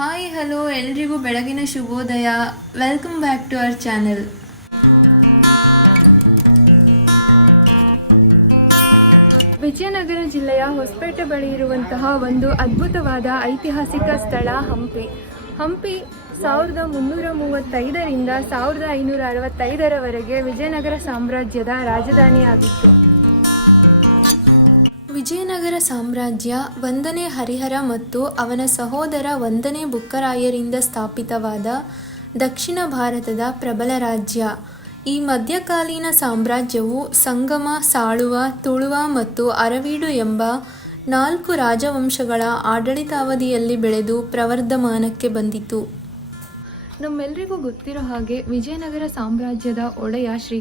Hi hello ಎಲ್ರಿಗೂ ಬೆಳಗಿನ ಶುಭೋದಯ. Welcome back to our channel. Vijayanagara ಜಿಲ್ಲೆಯ ಹೊಸಪೇಟೆ ಬಳಿ ಇರುವಂತಹ ಒಂದು ಅದ್ಭುತವಾದ ಐತಿಹಾಸಿಕ ಸ್ಥಳ ಹಂಪಿ 1335ರಿಂದ 1565ರವರೆಗೆ ವಿಜಯನಗರ ಸಾಮ್ರಾಜ್ಯದ ರಾಜಧಾನಿಯಾಗಿತ್ತು. ವಿಜಯನಗರ ಸಾಮ್ರಾಜ್ಯ 1ನೇ ಹರಿಹರ ಮತ್ತು ಅವನ ಸಹೋದರ 1ನೇ ಬುಕ್ಕರಾಯರಿಂದ ಸ್ಥಾಪಿತವಾದ ದಕ್ಷಿಣ ಭಾರತದ ಪ್ರಬಲ ರಾಜ್ಯ. ಈ ಮಧ್ಯಕಾಲೀನ ಸಾಮ್ರಾಜ್ಯವು ಸಂಗಮ, ಸಾಳುವ, ತುಳುವ ಮತ್ತು ಅರವೀಡು ಎಂಬ 4 ರಾಜವಂಶಗಳ ಆಡಳಿತಾವಧಿಯಲ್ಲಿ ಬೆಳೆದು ಪ್ರವರ್ಧಮಾನಕ್ಕೆ ಬಂದಿತು. ನಮ್ಮೆಲ್ಲರಿಗೂ ಗೊತ್ತಿರೋ ಹಾಗೆ ವಿಜಯನಗರ ಸಾಮ್ರಾಜ್ಯದ ಒಡೆಯ ಶ್ರೀ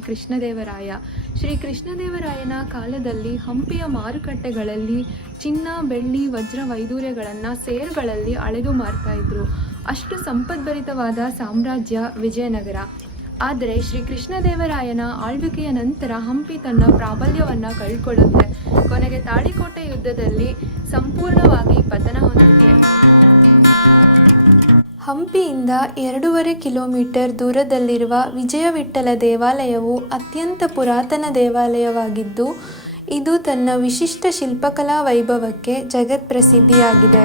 ಕೃಷ್ಣದೇವರಾಯನ ಕಾಲದಲ್ಲಿ ಹಂಪಿಯ ಮಾರುಕಟ್ಟೆಗಳಲ್ಲಿ ಚಿನ್ನ, ಬೆಳ್ಳಿ, ವಜ್ರ, ವೈಡೂರ್ಯಗಳನ್ನು ಸೇರುಗಳಲ್ಲಿ ಅಳೆದು ಮಾರ್ತಾ ಇದ್ರು. ಅಷ್ಟು ಸಂಪದ್ಭರಿತವಾದ ಸಾಮ್ರಾಜ್ಯ ವಿಜಯನಗರ. ಆದರೆ ಶ್ರೀ ಕೃಷ್ಣದೇವರಾಯನ ಆಳ್ವಿಕೆಯ ನಂತರ ಹಂಪಿ ತನ್ನ ಪ್ರಾಬಲ್ಯವನ್ನು ಕಳ್ಕೊಳ್ಳುತ್ತೆ. ಕೊನೆಗೆ ತಾಳಿಕೋಟೆ ಯುದ್ಧದಲ್ಲಿ ಸಂಪೂರ್ಣವಾಗಿ ಪತನ ಹೊಂದಿದೆ. ಹಂಪಿಯಿಂದ 2.5 ಕಿಲೋಮೀಟರ್ ದೂರದಲ್ಲಿರುವ ವಿಜಯವಿಠ್ಠಲ ದೇವಾಲಯವು ಅತ್ಯಂತ ಪುರಾತನ ದೇವಾಲಯವಾಗಿದ್ದು, ಇದು ತನ್ನ ವಿಶಿಷ್ಟ ಶಿಲ್ಪಕಲಾ ವೈಭವಕ್ಕೆ ಜಗತ್ಪ್ರಸಿದ್ಧಿಯಾಗಿದೆ.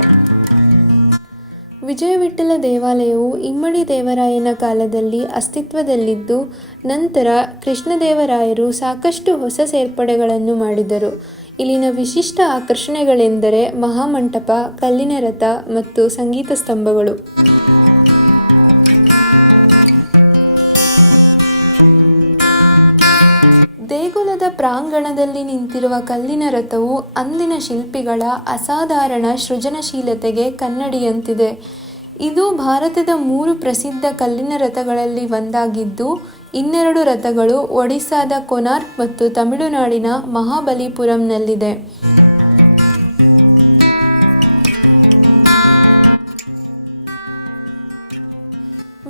ವಿಜಯವಿಠ್ಠಲ ದೇವಾಲಯವು ಇಮ್ಮಡಿ ದೇವರಾಯನ ಕಾಲದಲ್ಲಿ ಅಸ್ತಿತ್ವದಲ್ಲಿದ್ದು, ನಂತರ ಕೃಷ್ಣದೇವರಾಯರು ಸಾಕಷ್ಟು ಹೊಸ ಸೇರ್ಪಡೆಗಳನ್ನು ಮಾಡಿದರು. ಇಲ್ಲಿನ ವಿಶಿಷ್ಟ ಆಕರ್ಷಣೆಗಳೆಂದರೆ ಮಹಾಮಂಟಪ, ಕಲ್ಲಿನ ರಥ ಮತ್ತು ಸಂಗೀತ ಸ್ತಂಭಗಳು. ದೇಗುಲದ ಪ್ರಾಂಗಣದಲ್ಲಿ ನಿಂತಿರುವ ಕಲ್ಲಿನ ರಥವು ಅಂದಿನ ಶಿಲ್ಪಿಗಳ ಅಸಾಧಾರಣ ಸೃಜನಶೀಲತೆಗೆ ಕನ್ನಡಿಯಂತಿದೆ. ಇದು ಭಾರತದ 3 ಪ್ರಸಿದ್ಧ ಕಲ್ಲಿನ ರಥಗಳಲ್ಲಿ ಒಂದಾಗಿದ್ದು, ಇನ್ನೆರಡು ರಥಗಳು ಒಡಿಸ್ಸಾದ ಕೊನಾರ್ಕ್ ಮತ್ತು ತಮಿಳುನಾಡಿನ ಮಹಾಬಲಿಪುರಂನಲ್ಲಿದೆ.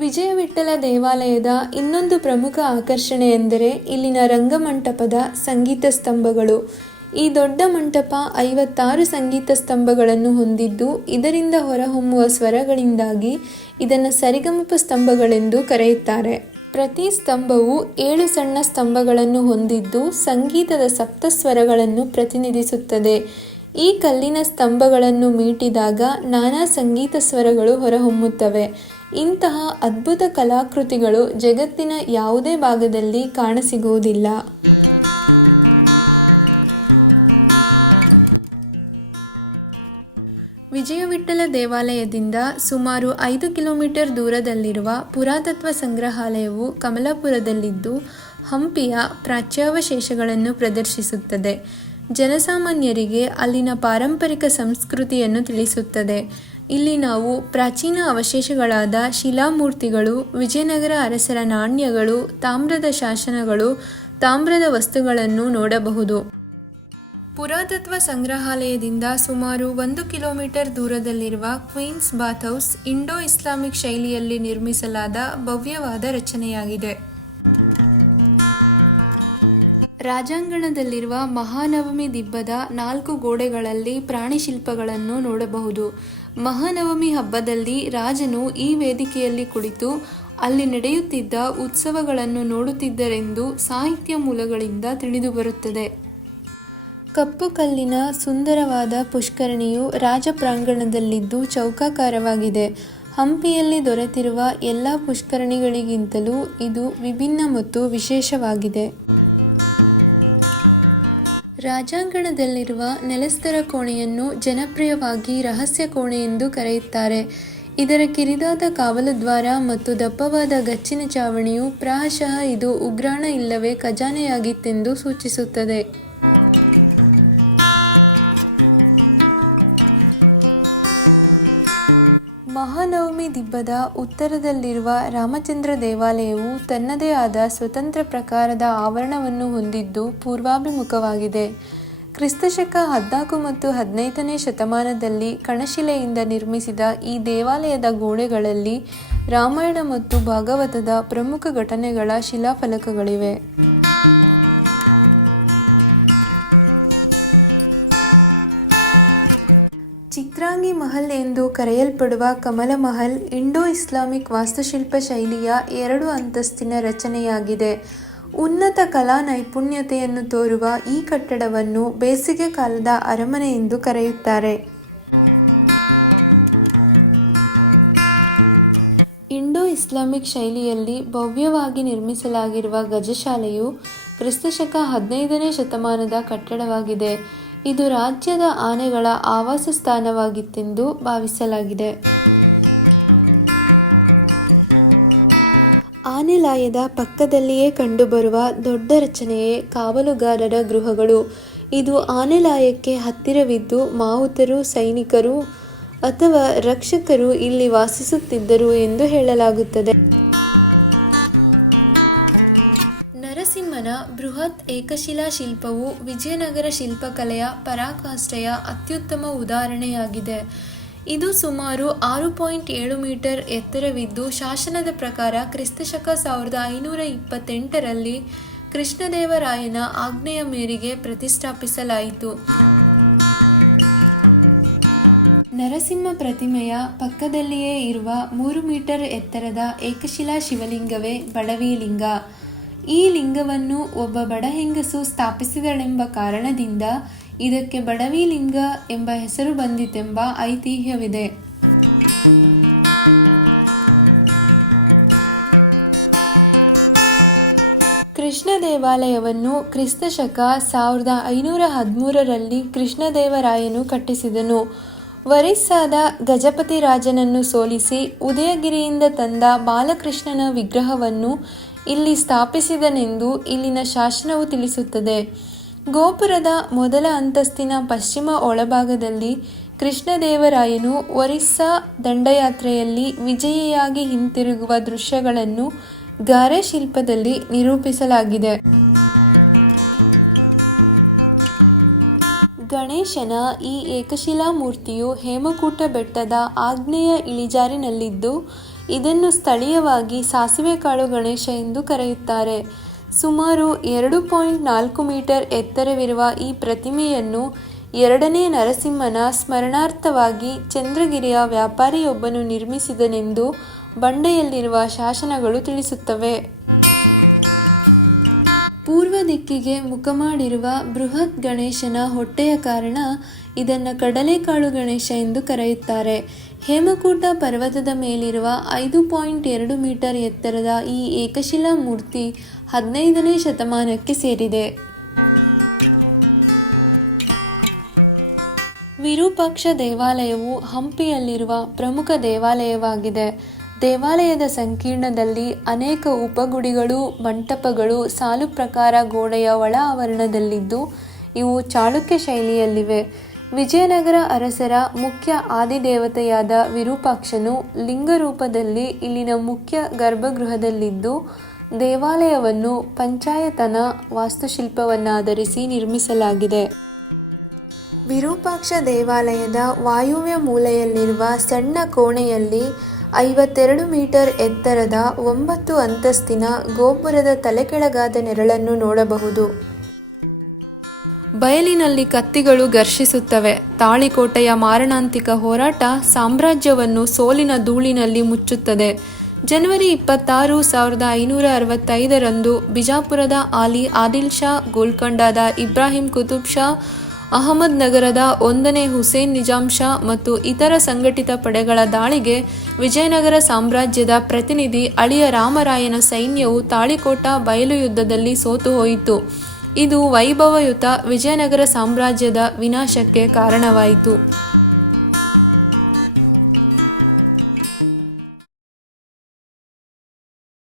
ವಿಜಯವಿಠ್ಠಲ ದೇವಾಲಯದ ಇನ್ನೊಂದು ಪ್ರಮುಖ ಆಕರ್ಷಣೆ ಎಂದರೆ ಇಲ್ಲಿನ ರಂಗಮಂಟಪದ ಸಂಗೀತ ಸ್ತಂಭಗಳು. ಈ ದೊಡ್ಡ ಮಂಟಪ 56 ಸಂಗೀತ ಸ್ತಂಭಗಳನ್ನು ಹೊಂದಿದ್ದು, ಇದರಿಂದ ಹೊರಹೊಮ್ಮುವ ಸ್ವರಗಳಿಂದಾಗಿ ಇದನ್ನು ಸರಿಗಮಪ ಸ್ತಂಭಗಳೆಂದು ಕರೆಯುತ್ತಾರೆ. ಪ್ರತಿ ಸ್ತಂಭವು 7 ಸಣ್ಣ ಸ್ತಂಭಗಳನ್ನು ಹೊಂದಿದ್ದು, ಸಂಗೀತದ ಸಪ್ತಸ್ವರಗಳನ್ನು ಪ್ರತಿನಿಧಿಸುತ್ತದೆ. ಈ ಕಲ್ಲಿನ ಸ್ತಂಭಗಳನ್ನು ಮೀಟಿದಾಗ ನಾನಾ ಸಂಗೀತ ಸ್ವರಗಳು ಹೊರಹೊಮ್ಮುತ್ತವೆ. ಇಂತಹ ಅದ್ಭುತ ಕಲಾಕೃತಿಗಳು ಜಗತ್ತಿನ ಯಾವುದೇ ಭಾಗದಲ್ಲಿ ಕಾಣಸಿಗುವುದಿಲ್ಲ. ವಿಜಯವಿಠ್ಠಲ ದೇವಾಲಯದಿಂದ ಸುಮಾರು 5 ಕಿಲೋಮೀಟರ್ ದೂರದಲ್ಲಿರುವ ಪುರಾತತ್ವ ಸಂಗ್ರಹಾಲಯವು ಕಮಲಾಪುರದಲ್ಲಿದ್ದು, ಹಂಪಿಯ ಪ್ರಾಚ್ಯಾವಶೇಷಗಳನ್ನು ಪ್ರದರ್ಶಿಸುತ್ತದೆ. ಜನಸಾಮಾನ್ಯರಿಗೆ ಅಲ್ಲಿನ ಪಾರಂಪರಿಕ ಸಂಸ್ಕೃತಿಯನ್ನು ತಿಳಿಸುತ್ತದೆ. ಇಲ್ಲಿ ನಾವು ಪ್ರಾಚೀನ ಅವಶೇಷಗಳಾದ ಶಿಲಾಮೂರ್ತಿಗಳು, ವಿಜಯನಗರ ಅರಸರ ನಾಣ್ಯಗಳು, ತಾಮ್ರದ ಶಾಸನಗಳು, ತಾಮ್ರದ ವಸ್ತುಗಳನ್ನು ನೋಡಬಹುದು. ಪುರಾತತ್ವ ಸಂಗ್ರಹಾಲಯದಿಂದ ಸುಮಾರು 1 ಕಿಲೋಮೀಟರ್ ದೂರದಲ್ಲಿರುವ ಕ್ವೀನ್ಸ್ ಬಾತ್ ಹೌಸ್ ಇಂಡೋ-ಇಸ್ಲಾಮಿಕ್ ಶೈಲಿಯಲ್ಲಿ ನಿರ್ಮಿಸಲಾದ ಭವ್ಯವಾದ ರಚನೆಯಾಗಿದೆ. ರಾಜಾಂಗಣದಲ್ಲಿರುವ ಮಹಾನವಮಿ ದಿಬ್ಬದ 4 ಗೋಡೆಗಳಲ್ಲಿ ಪ್ರಾಣಿ ಶಿಲ್ಪಗಳನ್ನು ನೋಡಬಹುದು. ಮಹಾನವಮಿ ಹಬ್ಬದಲ್ಲಿ ರಾಜನು ಈ ವೇದಿಕೆಯಲ್ಲಿ ಕುಳಿತು ಅಲ್ಲಿ ನಡೆಯುತ್ತಿದ್ದ ಉತ್ಸವಗಳನ್ನು ನೋಡುತ್ತಿದ್ದರೆಂದು ಸಾಹಿತ್ಯ ಮೂಲಗಳಿಂದ ತಿಳಿದುಬರುತ್ತದೆ. ಕಪ್ಪು ಕಲ್ಲಿನ ಸುಂದರವಾದ ಪುಷ್ಕರಣಿಯು ರಾಜ ಪ್ರಾಂಗಣದಲ್ಲಿದ್ದು ಚೌಕಾಕಾರವಾಗಿದೆ. ಹಂಪಿಯಲ್ಲಿ ದೊರೆತಿರುವ ಎಲ್ಲ ಪುಷ್ಕರಣಿಗಳಿಗಿಂತಲೂ ಇದು ವಿಭಿನ್ನ ಮತ್ತು ವಿಶೇಷವಾಗಿದೆ. ರಾಜಾಂಗಣದಲ್ಲಿರುವ ನೆಲಸ್ತರ ಕೋಣೆಯನ್ನು ಜನಪ್ರಿಯವಾಗಿ ರಹಸ್ಯ ಕೋಣೆ ಎಂದು ಕರೆಯುತ್ತಾರೆ. ಇದರ ಕಿರಿದಾದ ಕಾವಲುದ್ವಾರ ಮತ್ತು ದಪ್ಪವಾದ ಗಚ್ಚಿನ ಚಾವಣಿಯು ಪ್ರಾಯಶಃ ಇದು ಉಗ್ರಾಣ ಇಲ್ಲವೇ ಖಜಾನೆಯಾಗಿತ್ತೆಂದು ಸೂಚಿಸುತ್ತದೆ. ಮಹಾನವಮಿ ದಿಬ್ಬದ ಉತ್ತರದಲ್ಲಿರುವ ರಾಮಚಂದ್ರ ದೇವಾಲಯವು ತನ್ನದೇ ಆದ ಸ್ವತಂತ್ರ ಪ್ರಕಾರದ ಆವರಣವನ್ನು ಹೊಂದಿದ್ದು ಪೂರ್ವಾಭಿಮುಖವಾಗಿದೆ. ಕ್ರಿಸ್ತಶಕ 14 ಮತ್ತು 15ನೇ ಶತಮಾನದಲ್ಲಿ ಕಣಶಿಲೆಯಿಂದ ನಿರ್ಮಿಸಿದ ಈ ದೇವಾಲಯದ ಗೋಡೆಗಳಲ್ಲಿ ರಾಮಾಯಣ ಮತ್ತು ಭಾಗವತದ ಪ್ರಮುಖ ಘಟನೆಗಳ ಶಿಲಾಫಲಕಗಳಿವೆ. ಚಿತ್ರಾಂಗಿ ಮಹಲ್ ಎಂದು ಕರೆಯಲ್ಪಡುವ ಕಮಲ ಮಹಲ್ ಇಂಡೋ ಇಸ್ಲಾಮಿಕ್ ವಾಸ್ತುಶಿಲ್ಪ ಶೈಲಿಯ 2 ಅಂತಸ್ತಿನ ರಚನೆಯಾಗಿದೆ. ಉನ್ನತ ಕಲಾ ನೈಪುಣ್ಯತೆಯನ್ನು ತೋರುವ ಈ ಕಟ್ಟಡವನ್ನು ಬೇಸಿಗೆ ಕಾಲದ ಅರಮನೆ ಎಂದು ಕರೆಯುತ್ತಾರೆ. ಇಂಡೋ ಇಸ್ಲಾಮಿಕ್ ಶೈಲಿಯಲ್ಲಿ ಭವ್ಯವಾಗಿ ನಿರ್ಮಿಸಲಾಗಿರುವ ಗಜಶಾಲೆಯು ಕ್ರಿಸ್ತಶಕ 15ನೇ ಶತಮಾನದ ಕಟ್ಟಡವಾಗಿದೆ. ಇದು ರಾಜ್ಯದ ಆನೆಗಳ ಆವಾಸ ಸ್ಥಾನವಾಗಿತ್ತೆಂದು ಭಾವಿಸಲಾಗಿದೆ. ಆನೆಲಾಯದ ಪಕ್ಕದಲ್ಲಿಯೇ ಕಂಡುಬರುವ ದೊಡ್ಡ ರಚನೆಯೇ ಕಾವಲುಗಾರರ ಗೃಹಗಳು. ಇದು ಆನೆಲಾಯಕ್ಕೆ ಹತ್ತಿರವಿದ್ದು ಮಾವುತರು, ಸೈನಿಕರು ಅಥವಾ ರಕ್ಷಕರು ಇಲ್ಲಿ ವಾಸಿಸುತ್ತಿದ್ದರು ಎಂದು ಹೇಳಲಾಗುತ್ತದೆ. ನರಸಿಂಹನ ಬೃಹತ್ ಏಕಶಿಲಾ ಶಿಲ್ಪವು ವಿಜಯನಗರ ಶಿಲ್ಪಕಲೆಯ ಪರಾಕಾಷ್ಠೆಯ ಅತ್ಯುತ್ತಮ ಉದಾಹರಣೆಯಾಗಿದೆ. ಇದು ಸುಮಾರು 6.7 ಮೀಟರ್ ಎತ್ತರವಿದ್ದು, ಶಾಸನದ ಪ್ರಕಾರ ಕ್ರಿಸ್ತಶಕ 1528ರಲ್ಲಿ ಕೃಷ್ಣದೇವರಾಯನ ಆಜ್ಞೆಯ ಮೇರೆಗೆ ಪ್ರತಿಷ್ಠಾಪಿಸಲಾಯಿತು. ನರಸಿಂಹ ಪ್ರತಿಮೆಯ ಪಕ್ಕದಲ್ಲಿಯೇ ಇರುವ 3 ಮೀಟರ್ ಎತ್ತರದ ಏಕಶಿಲಾ ಶಿವಲಿಂಗವೇ ಬಡವಿ ಲಿಂಗ. ಈ ಲಿಂಗವನ್ನು ಒಬ್ಬ ಬಡ ಹೆಂಗಸು ಸ್ಥಾಪಿಸಿದಳೆಂಬ ಕಾರಣದಿಂದ ಇದಕ್ಕೆ ಬಡವಿ ಲಿಂಗ ಎಂಬ ಹೆಸರು ಬಂದಿತೆಂಬ ಐತಿಹ್ಯವಿದೆ. ಕೃಷ್ಣ ದೇವಾಲಯವನ್ನು ಕ್ರಿಸ್ತಶಕ 1513ರಲ್ಲಿ ಕೃಷ್ಣದೇವರಾಯನು ಕಟ್ಟಿಸಿದನು. ಒರಿಸ್ಸಾದ ಗಜಪತಿ ರಾಜನನ್ನು ಸೋಲಿಸಿ ಉದಯಗಿರಿಯಿಂದ ತಂದ ಬಾಲಕೃಷ್ಣನ ವಿಗ್ರಹವನ್ನು ಇಲ್ಲಿ ಸ್ಥಾಪಿಸಿದನೆಂದು ಇಲ್ಲಿನ ಶಾಸನವು ತಿಳಿಸುತ್ತದೆ. ಗೋಪುರದ ಮೊದಲ ಅಂತಸ್ತಿನ ಪಶ್ಚಿಮ ಒಳಭಾಗದಲ್ಲಿ ಕೃಷ್ಣದೇವರಾಯನು ಒರಿಸ್ಸಾ ದಂಡಯಾತ್ರೆಯಲ್ಲಿ ವಿಜಯಿಯಾಗಿ ಹಿಂತಿರುಗುವ ದೃಶ್ಯಗಳನ್ನು ಗಾರೆ ಶಿಲ್ಪದಲ್ಲಿ ನಿರೂಪಿಸಲಾಗಿದೆ. ಗಣೇಶನ ಈ ಏಕಶಿಲಾ ಮೂರ್ತಿಯು ಹೇಮಕೂಟ ಬೆಟ್ಟದ ಆಗ್ನೇಯ ಇಳಿಜಾರಿನಲ್ಲಿದ್ದು, ಇದನ್ನು ಸ್ಥಳೀಯವಾಗಿ ಸಾಸಿವೆಕಾಳು ಗಣೇಶ ಎಂದು ಕರೆಯುತ್ತಾರೆ. ಸುಮಾರು 2.4 ಮೀಟರ್ ಎತ್ತರವಿರುವ ಈ ಪ್ರತಿಮೆಯನ್ನು 2ನೇ ನರಸಿಂಹನ ಸ್ಮರಣಾರ್ಥವಾಗಿ ಚಂದ್ರಗಿರಿಯ ವ್ಯಾಪಾರಿಯೊಬ್ಬನು ನಿರ್ಮಿಸಿದನೆಂದು ಬಂಡೆಯಲ್ಲಿರುವ ಶಾಸನಗಳು ತಿಳಿಸುತ್ತವೆ. ಪೂರ್ವ ದಿಕ್ಕಿಗೆ ಮುಖ ಮಾಡಿರುವ ಬೃಹತ್ ಗಣೇಶನ ಹೊಟ್ಟೆಯ ಕಾರಣ ಇದನ್ನು ಕಡಲೆಕಾಳು ಗಣೇಶ ಎಂದು ಕರೆಯುತ್ತಾರೆ. ಹೇಮಕೂಟ ಪರ್ವತದ ಮೇಲಿರುವ 5.2 ಮೀಟರ್ ಎತ್ತರದ ಈ ಏಕಶಿಲಾ ಮೂರ್ತಿ 15ನೇ ಶತಮಾನಕ್ಕೆ ಸೇರಿದೆ. ವಿರೂಪಾಕ್ಷ ದೇವಾಲಯವು ಹಂಪಿಯಲ್ಲಿರುವ ಪ್ರಮುಖ ದೇವಾಲಯವಾಗಿದೆ. ದೇವಾಲಯದ ಸಂಕೀರ್ಣದಲ್ಲಿ ಅನೇಕ ಉಪಗುಡಿಗಳು, ಮಂಟಪಗಳು ಸಾಲು ಪ್ರಕಾರ ಗೋಡೆಯ ಒಳ ಆವರಣದಲ್ಲಿದ್ದು, ಇವು ಚಾಳುಕ್ಯ ಶೈಲಿಯಲ್ಲಿವೆ. ವಿಜಯನಗರ ಅರಸರ ಮುಖ್ಯ ಆದಿದೇವತೆಯಾದ ವಿರೂಪಾಕ್ಷನು ಲಿಂಗರೂಪದಲ್ಲಿ ಇಲ್ಲಿನ ಮುಖ್ಯ ಗರ್ಭಗೃಹದಲ್ಲಿದ್ದು, ದೇವಾಲಯವನ್ನು ಪಂಚಾಯತನ ವಾಸ್ತುಶಿಲ್ಪವನ್ನಾಧರಿಸಿ ನಿರ್ಮಿಸಲಾಗಿದೆ. ವಿರೂಪಾಕ್ಷ ದೇವಾಲಯದ ವಾಯುವ್ಯ ಮೂಲೆಯಲ್ಲಿರುವ ಸಣ್ಣ ಕೋಣೆಯಲ್ಲಿ 52 ಮೀಟರ್ ಎತ್ತರದ 9 ಅಂತಸ್ತಿನ ಗೋಪುರದ ತಲೆಕೆಳಗಾದ ನೆರಳನ್ನು ನೋಡಬಹುದು. ಬಯಲಿನಲ್ಲಿ ಕತ್ತಿಗಳು ಘರ್ಷಿಸುತ್ತವೆ. ತಾಳಿಕೋಟೆಯ ಮಾರಣಾಂತಿಕ ಹೋರಾಟ ಸಾಮ್ರಾಜ್ಯವನ್ನು ಸೋಲಿನ ಧೂಳಿನಲ್ಲಿ ಮುಚ್ಚುತ್ತದೆ. ಜನವರಿ 26, 1565ರಂದು ಬಿಜಾಪುರದ ಆದಿಲ್ ಶಾ, ಗೋಲ್ಕೊಂಡದ ಇಬ್ರಾಹಿಂ ಕುತುಬ್ ಶಾ, ಅಹಮದ್ ನಗರದ 1ನೇ ಹುಸೇನ್ ನಿಜಾಮ್ ಶಾ ಮತ್ತು ಇತರ ಸಂಘಟಿತ ಪಡೆಗಳ ದಾಳಿಗೆ ವಿಜಯನಗರ ಸಾಮ್ರಾಜ್ಯದ ಪ್ರತಿನಿಧಿ ಅಳಿಯ ರಾಮರಾಯನ ಸೈನ್ಯವು ತಾಳಿಕೋಟ ಬಯಲು ಯುದ್ಧದಲ್ಲಿ ಸೋತು ಹೋಯಿತು. ಇದು ವೈಭವಯುತ ವಿಜಯನಗರ ಸಾಮ್ರಾಜ್ಯದ ವಿನಾಶಕ್ಕೆ ಕಾರಣವಾಯಿತು.